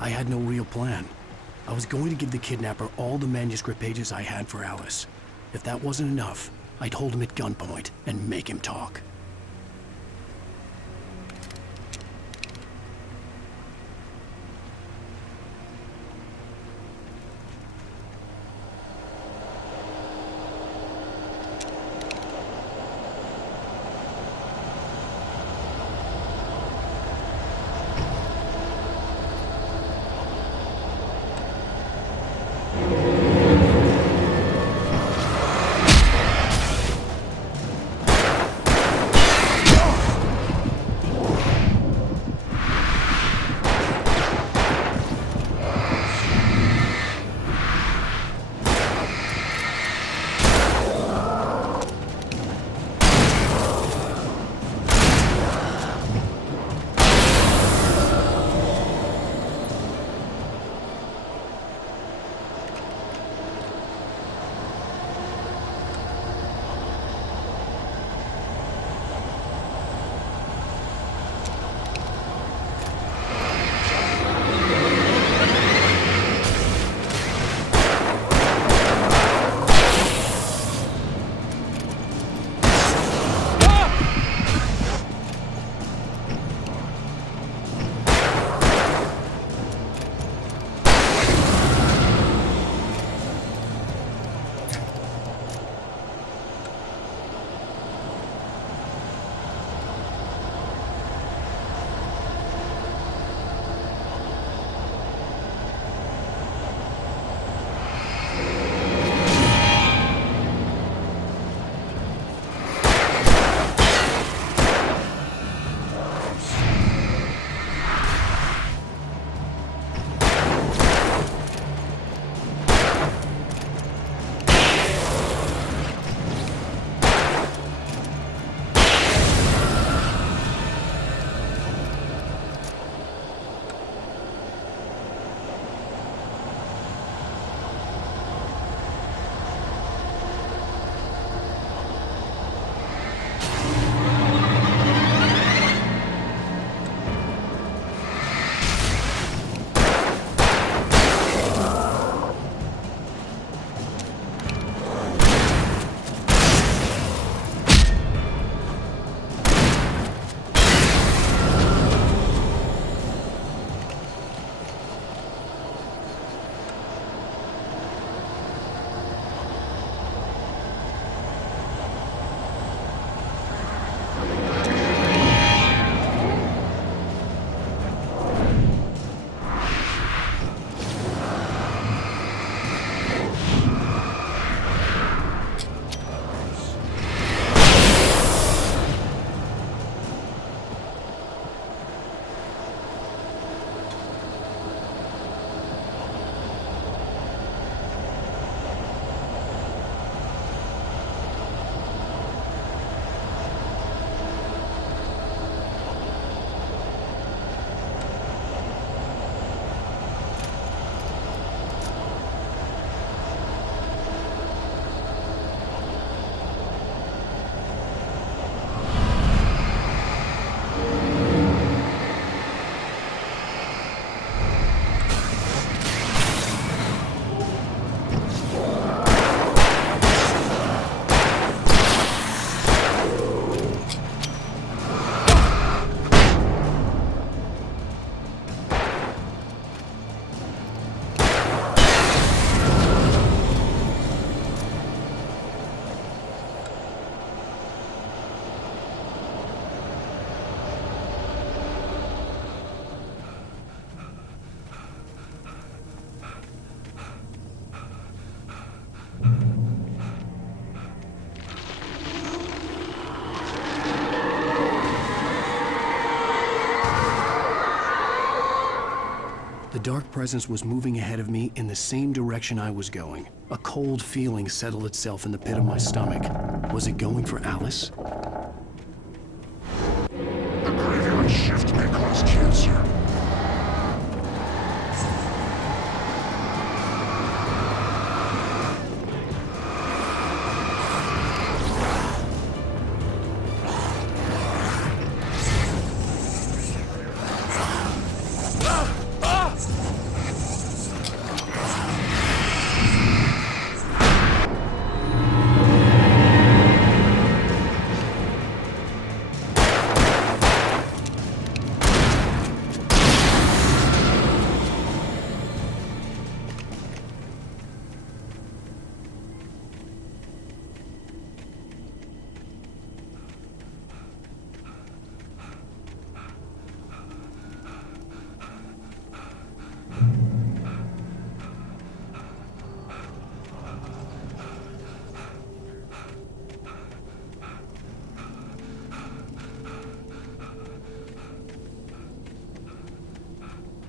I had no real plan. I was going to give the kidnapper all the manuscript pages I had for Alice. If that wasn't enough, I'd hold him at gunpoint and make him talk. The dark presence was moving ahead of me in the same direction I was going. A cold feeling settled itself in the pit of my stomach. Was it going for Alice? The graveyard shift may cause cancer.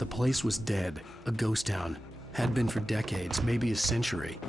The place was dead, a ghost town. Had been for decades, maybe a century.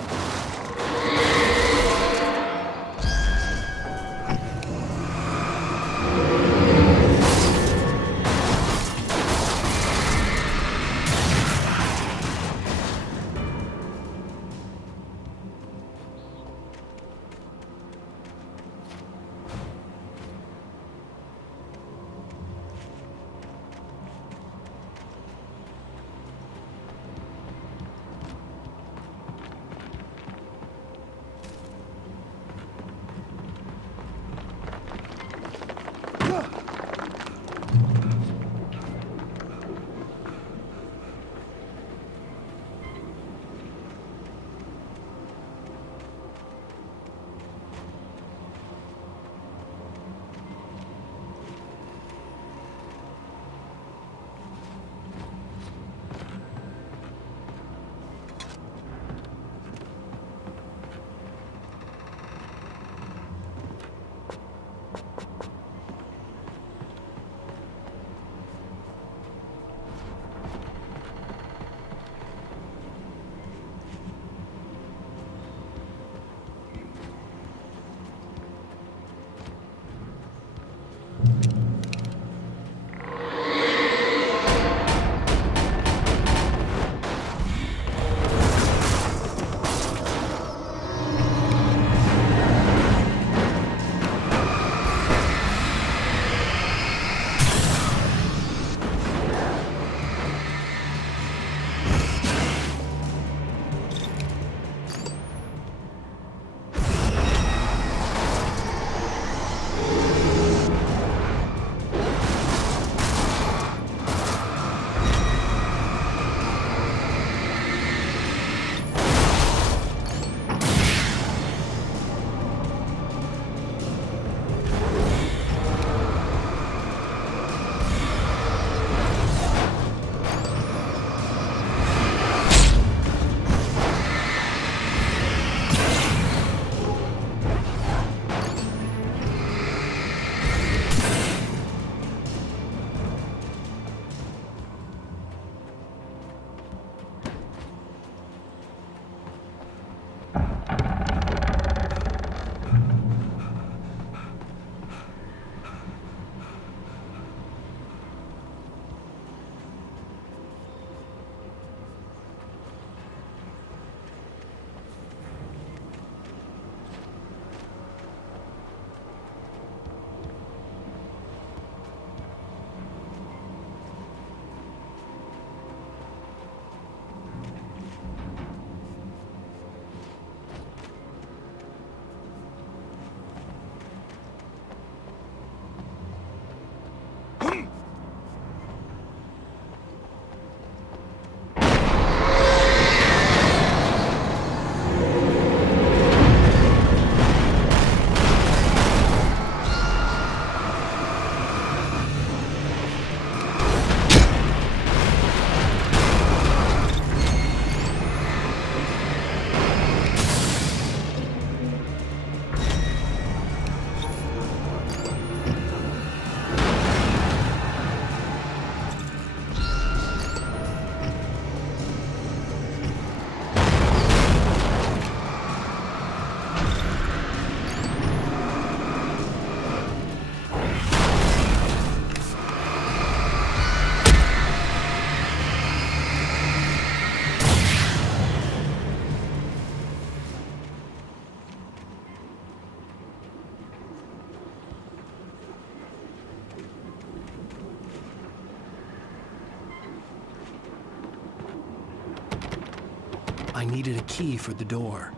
I needed a key for the door.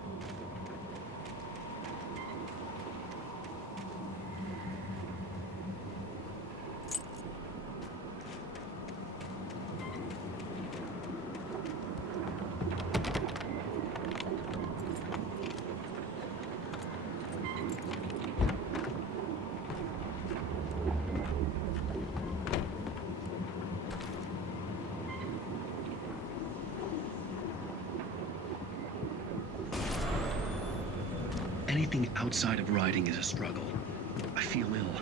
Anything outside of riding is a struggle. I feel ill.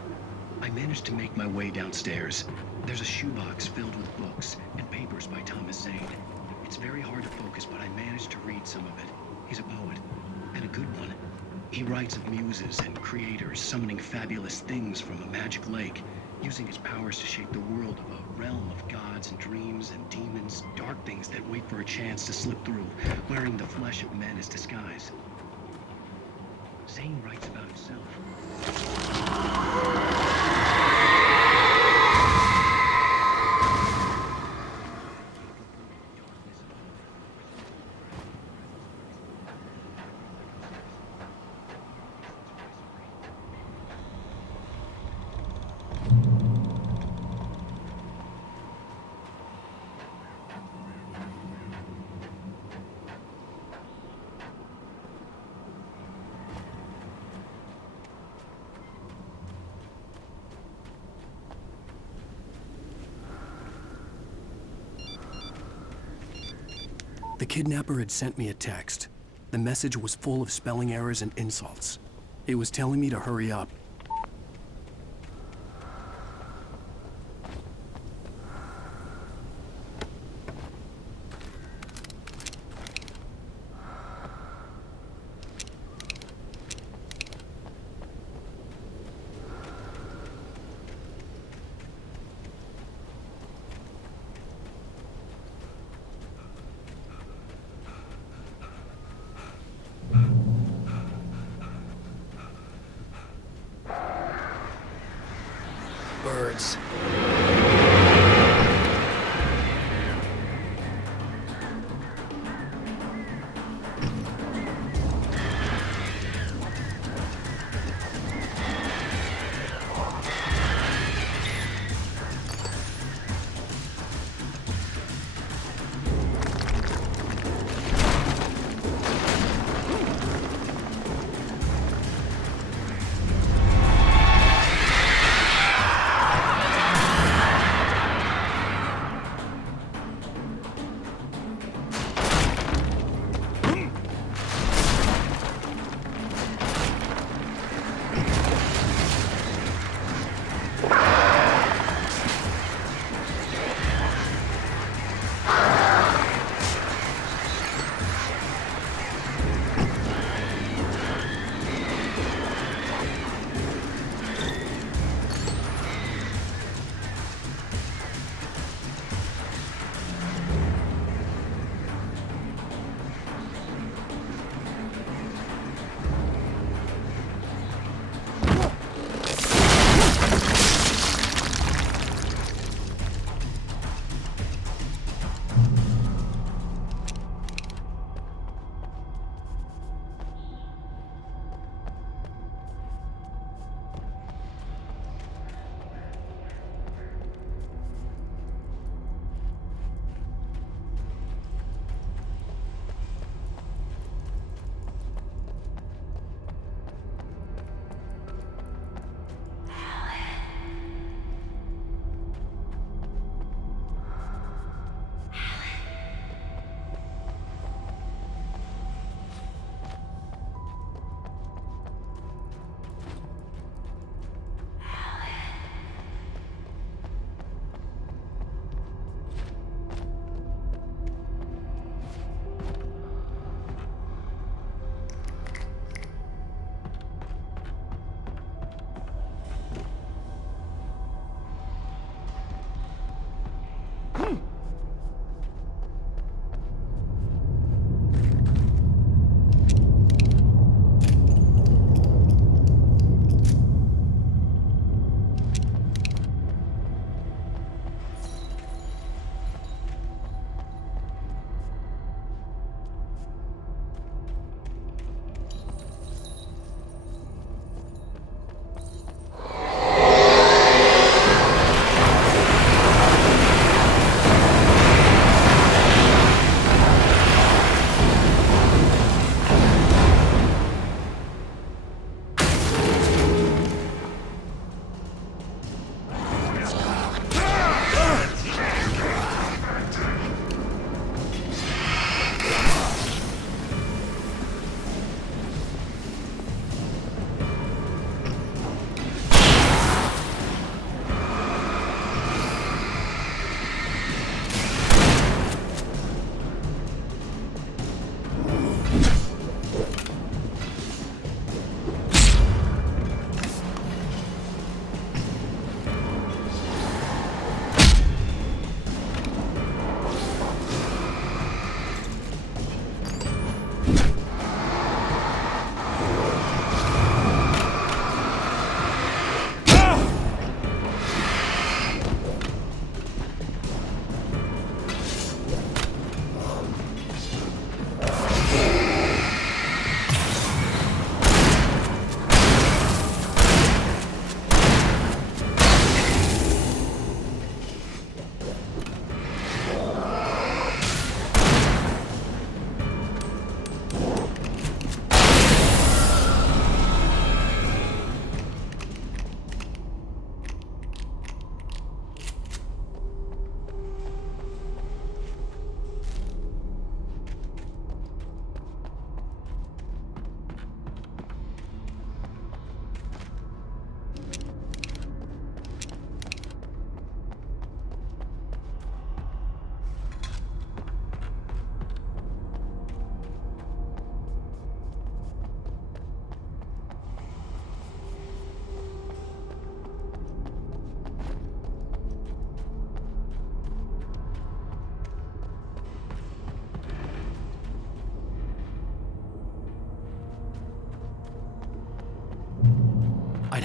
I managed to make my way downstairs. There's a shoebox filled with books, and papers by Thomas Zane. It's very hard to focus, but I managed to read some of it. He's a poet, and a good one. He writes of muses and creators summoning fabulous things from a magic lake, using his powers to shape the world of a realm of gods and dreams and demons, dark things that wait for a chance to slip through, wearing the flesh of men as disguise. Zane writes about himself. The kidnapper had sent me a text. The message was full of spelling errors and insults. It was telling me to hurry up.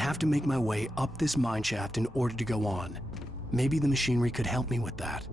have to make my way up this mine shaft in order to go on. Maybe the machinery could help me with that.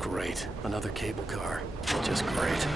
Great. Another cable car. Just great.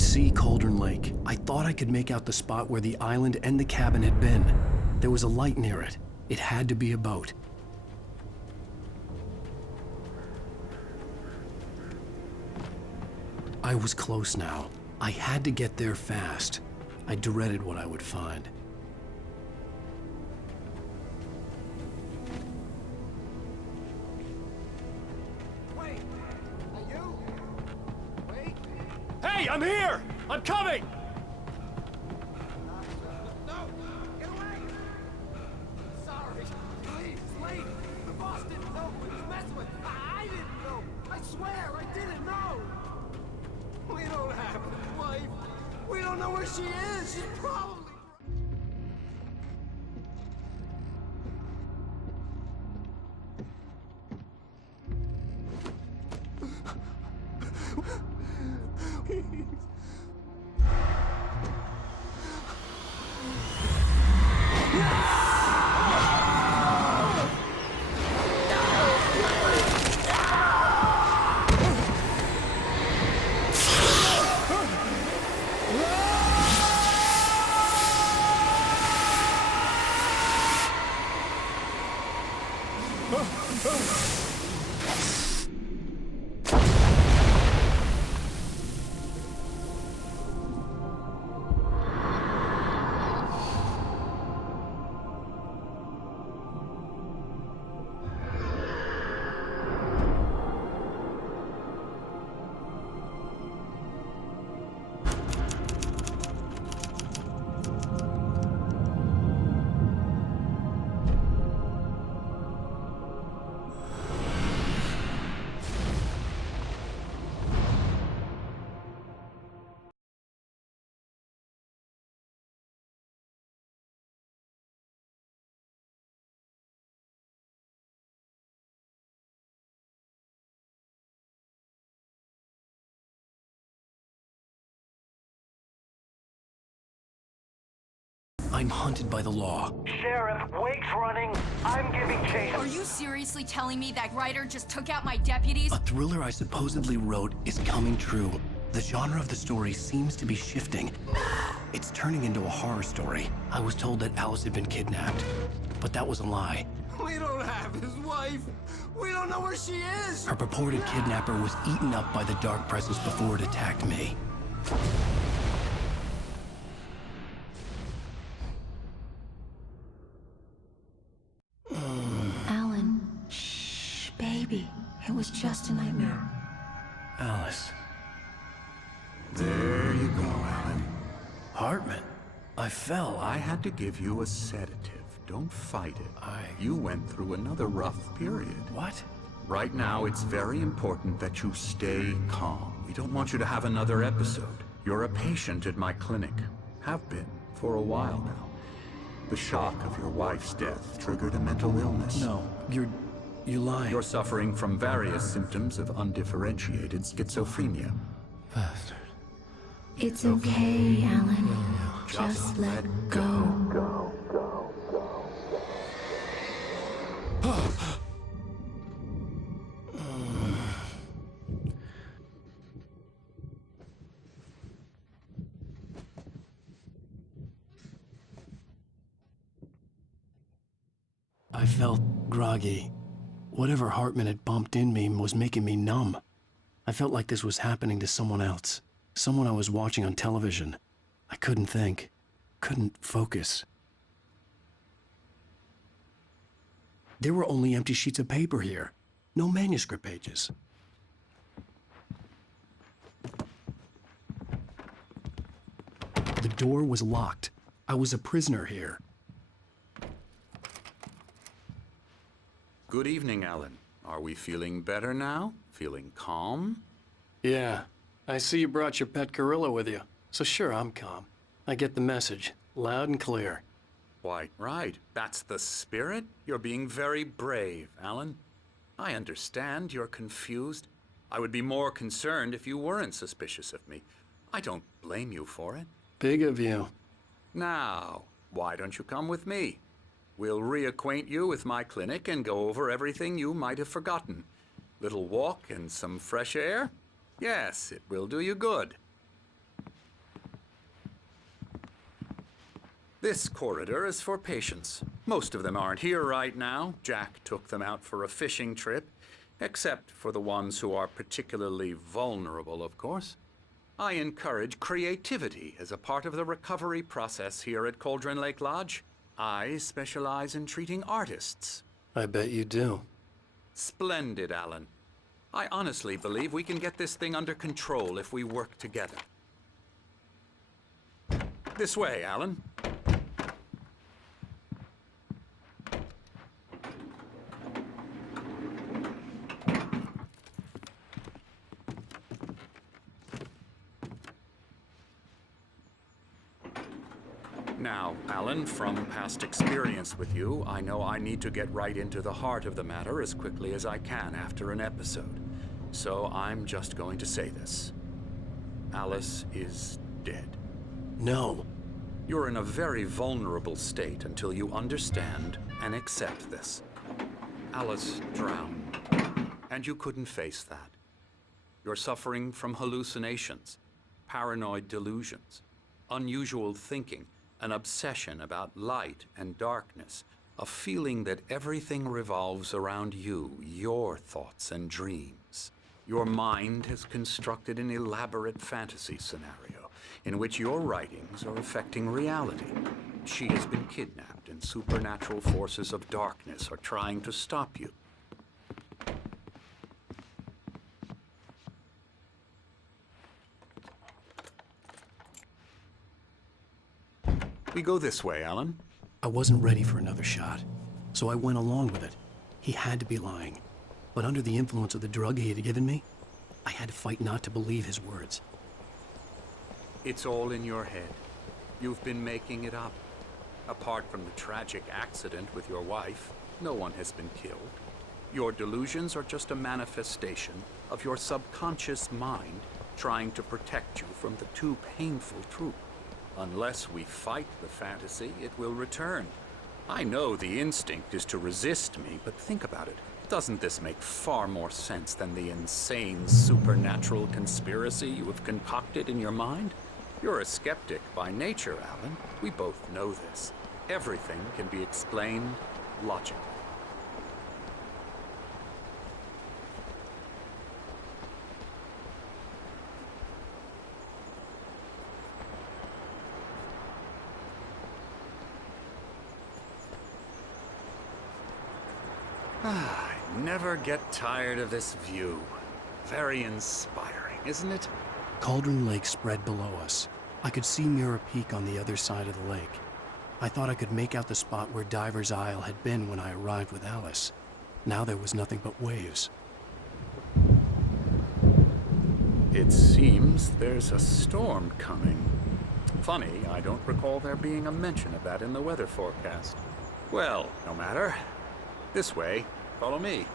could see Cauldron Lake. I thought I could make out the spot where the island and the cabin had been. There was a light near it. It had to be a boat. I was close now. I had to get there fast. I dreaded what I would find. Wait! Are you? Wait! Hey, I'm here! I'm coming! No! Get away! Sorry. Please, it's late. The boss didn't know who he was messing with. I didn't know. I swear, I didn't know. We don't have his wife. We don't know where she is. She's probably... I'm hunted by the law. Sheriff, Wake's running. I'm giving chase. Are you seriously telling me that writer just took out my deputies? A thriller I supposedly wrote is coming true. The genre of the story seems to be shifting. It's turning into a horror story. I was told that Alice had been kidnapped, but that was a lie. We don't have his wife. We don't know where she is. Her purported kidnapper was eaten up by the dark presence before it attacked me. Alan, shh, baby. It was just a nightmare. Alice. There you go, Alan. Hartman. I fell. I had to give you a sedative. Don't fight it. You went through another rough period. What? Right now, it's very important that you stay calm. We don't want you to have another episode. You're a patient at my clinic. Have been for a while now. The shock of your wife's death triggered a mental illness. No, you lied. You're suffering from various symptoms of undifferentiated schizophrenia. Bastard. It's okay, Alan. Just let go. I felt groggy. Whatever Hartman had bumped in me was making me numb. I felt like this was happening to someone else. Someone I was watching on television. I couldn't think. Couldn't focus. There were only empty sheets of paper here. No manuscript pages. The door was locked. I was a prisoner here. Good evening, Alan. Are we feeling better now? Feeling calm? Yeah. I see you brought your pet gorilla with you. So sure, I'm calm. I get the message. Loud and clear. Why, right. That's the spirit. You're being very brave, Alan. I understand you're confused. I would be more concerned if you weren't suspicious of me. I don't blame you for it. Big of you. Now, why don't you come with me? We'll reacquaint you with my clinic and go over everything you might have forgotten. Little walk and some fresh air? Yes, it will do you good. This corridor is for patients. Most of them aren't here right now. Jack took them out for a fishing trip, except for the ones who are particularly vulnerable, of course. I encourage creativity as a part of the recovery process here at Cauldron Lake Lodge. I specialize in treating artists. I bet you do. Splendid, Alan. I honestly believe we can get this thing under control if we work together. This way, Alan. Now, Alan, from past experience with you, I know I need to get right into the heart of the matter as quickly as I can after an episode. So I'm just going to say this. Alice is dead. No. You're in a very vulnerable state until you understand and accept this. Alice drowned, and you couldn't face that. You're suffering from hallucinations, paranoid delusions, unusual thinking, an obsession about light and darkness, a feeling that everything revolves around you, your thoughts and dreams. Your mind has constructed an elaborate fantasy scenario in which your writings are affecting reality. She has been kidnapped, and supernatural forces of darkness are trying to stop you. We go this way, Alan. I wasn't ready for another shot, so I went along with it. He had to be lying. But under the influence of the drug he had given me, I had to fight not to believe his words. It's all in your head. You've been making it up. Apart from the tragic accident with your wife, no one has been killed. Your delusions are just a manifestation of your subconscious mind trying to protect you from the too painful truth. Unless we fight the fantasy, it will return. I know the instinct is to resist me, but think about it. Doesn't this make far more sense than the insane supernatural conspiracy you have concocted in your mind? You're a skeptic by nature, Alan. We both know this. Everything can be explained logically. I never get tired of this view. Very inspiring, isn't it? Cauldron Lake spread below us. I could see Mirror Peak on the other side of the lake. I thought I could make out the spot where Diver's Isle had been when I arrived with Alice. Now there was nothing but waves. It seems there's a storm coming. Funny, I don't recall there being a mention of that in the weather forecast. Well, no matter. This way. Follow me.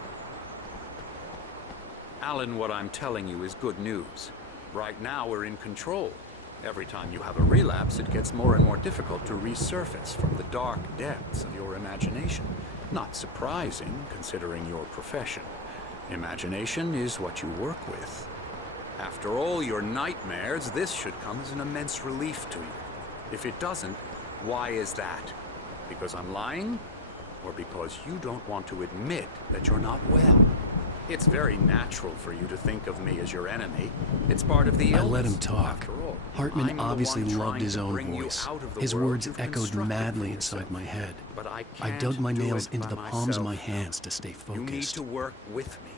Alan, what I'm telling you is good news. Right now, we're in control. Every time you have a relapse, it gets more and more difficult to resurface from the dark depths of your imagination. Not surprising, considering your profession. Imagination is what you work with. After all your nightmares, this should come as an immense relief to you. If it doesn't, why is that? Because I'm lying? Or because you don't want to admit that you're not well? It's very natural for you to think of me as your enemy. It's part of the illness. I let him talk. After all, Hartman I'm the obviously one loved trying his to own bring you voice. out of the His world words you've echoed constructed madly for inside yourself. my head. But I I can't dug my do nails it into by the palms of my myself. hands to stay You need focused. to work with me.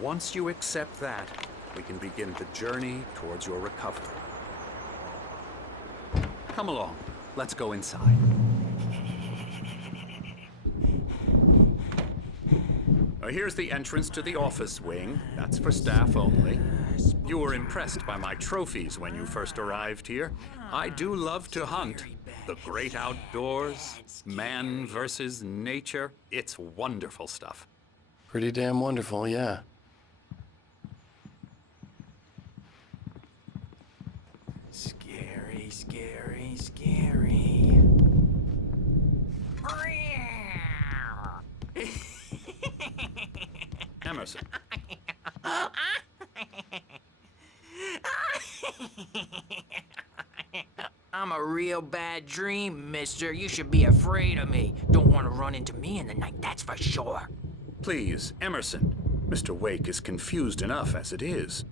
Once you accept that, we can begin the journey towards your recovery. Come along. Let's go inside. Now, here's the entrance to the office wing. That's for staff only. You were impressed by my trophies when you first arrived here. I do love to hunt. The great outdoors, man versus nature. It's wonderful stuff. Pretty damn wonderful, yeah. Scary, scary, scary. Emerson. I'm I'm a real bad dream, mister. You should be afraid of me. Don't want to run into me in the night, that's for sure. Please, Emerson. Mr. Wake is confused enough as it is.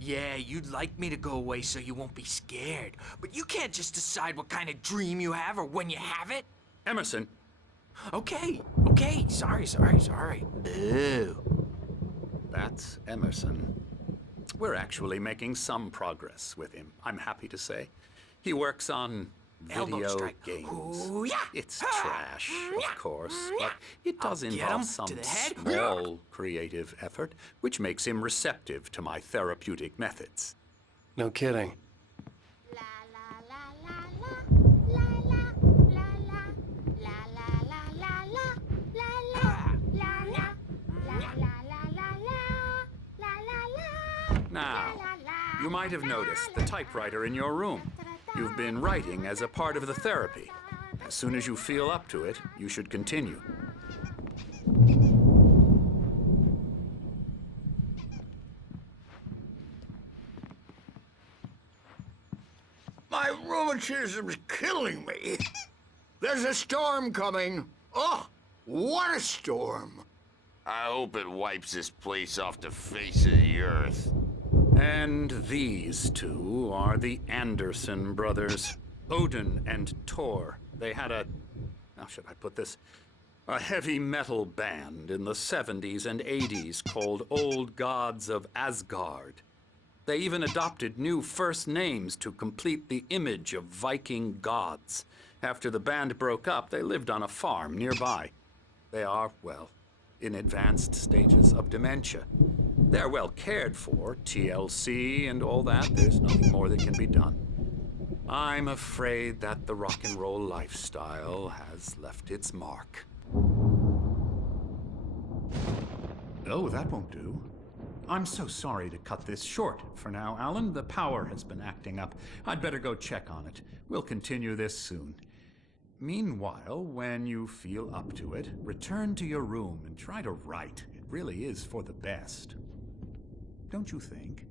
Yeah, you'd like me to go away so you won't be scared. But you can't just decide what kind of dream you have or when you have it. Emerson, Okay, sorry. Boo. that's Emerson. We're actually making some progress with him, I'm happy to say. He works on Elbow video strike. games. Ooh, yeah. It's trash, of course, but it does I'll get involve him some to the head. small creative effort, which makes him receptive to my therapeutic methods. No kidding. Now, you might have noticed the typewriter in your room. You've been writing as a part of the therapy. As soon as you feel up to it, you should continue. My rheumatism's killing me. There's a storm coming. Oh, what a storm. I hope it wipes this place off the face of the earth. And these two are the Anderson brothers, Odin and Tor. They had how should I put this? A heavy metal band in the 70s and 80s called Old Gods of Asgard. They even adopted new first names to complete the image of Viking gods. After the band broke up, they lived on a farm nearby. They are, well, in advanced stages of dementia. They're well cared for, TLC and all that. There's nothing more that can be done. I'm afraid that the rock and roll lifestyle has left its mark. Oh, that won't do. I'm so sorry to cut this short for now, Alan. The power has been acting up. I'd better go check on it. We'll continue this soon. Meanwhile, when you feel up to it, return to your room and try to write. It really is for the best. Don't you think?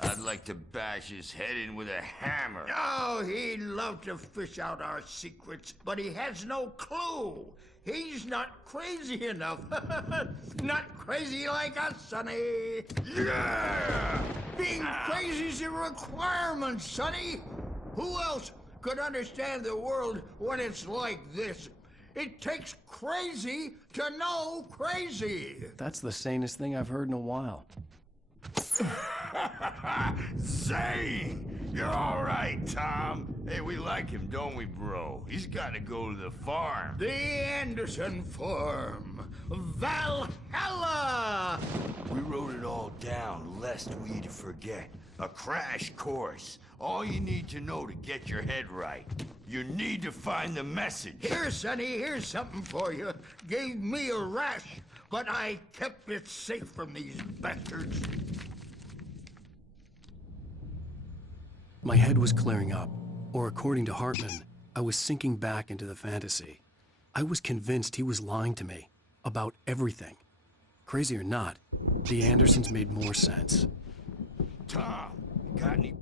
I'd like to bash his head in with a hammer. Oh, he'd love to fish out our secrets, but he has no clue. He's not crazy enough. Not crazy like us, Sonny. Yeah! Being crazy's a requirement, Sonny. Who else could understand the world when it's like this? It takes crazy to know crazy. That's the sanest thing I've heard in a while. Zane! You're all right, Tom. Hey, we like him, don't we, bro? He's got to go to the farm. The Anderson Farm. Valhalla! We wrote it all down, lest we forget. A crash course. All you need to know to get your head right. You need to find the message. Here, Sonny, here's something for you. Gave me a rash, but I kept it safe from these bastards. My head was clearing up, or according to Hartman, I was sinking back into the fantasy. I was convinced he was lying to me about everything. Crazy or not, the Andersons made more sense. Tom, you got any